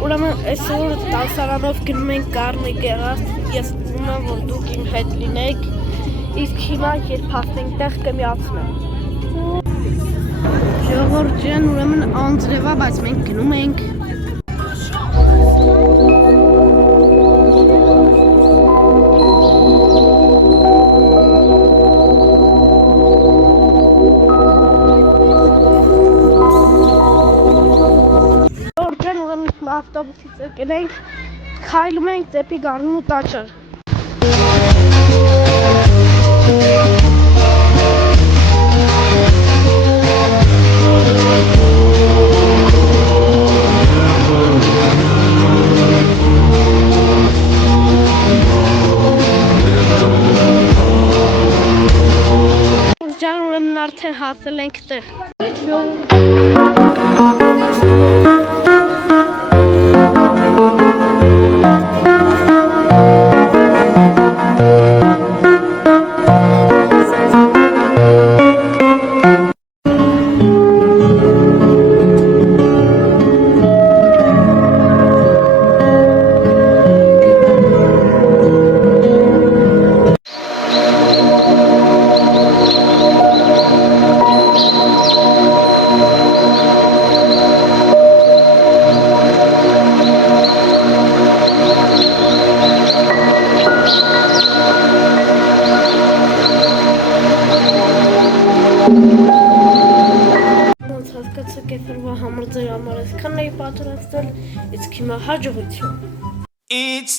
Ուրեմն այսօր տասարանով գնում ենք Կարնի գեղարդ, ես ուզում եմ, որ դուք իմ հետ լինեք, իսկ հիմա երբ հասնենք տեղ կմիացնեմ։ Ժողովուրդ ջան, ուրեմն անձրև է, բայց մենք գնում ենք։ Ավտոբուսից եկել քայլում ենք դեպի Գառնու տաճար։ Ջան, ուրեմն արդեն հասել ենք տեղ։ It's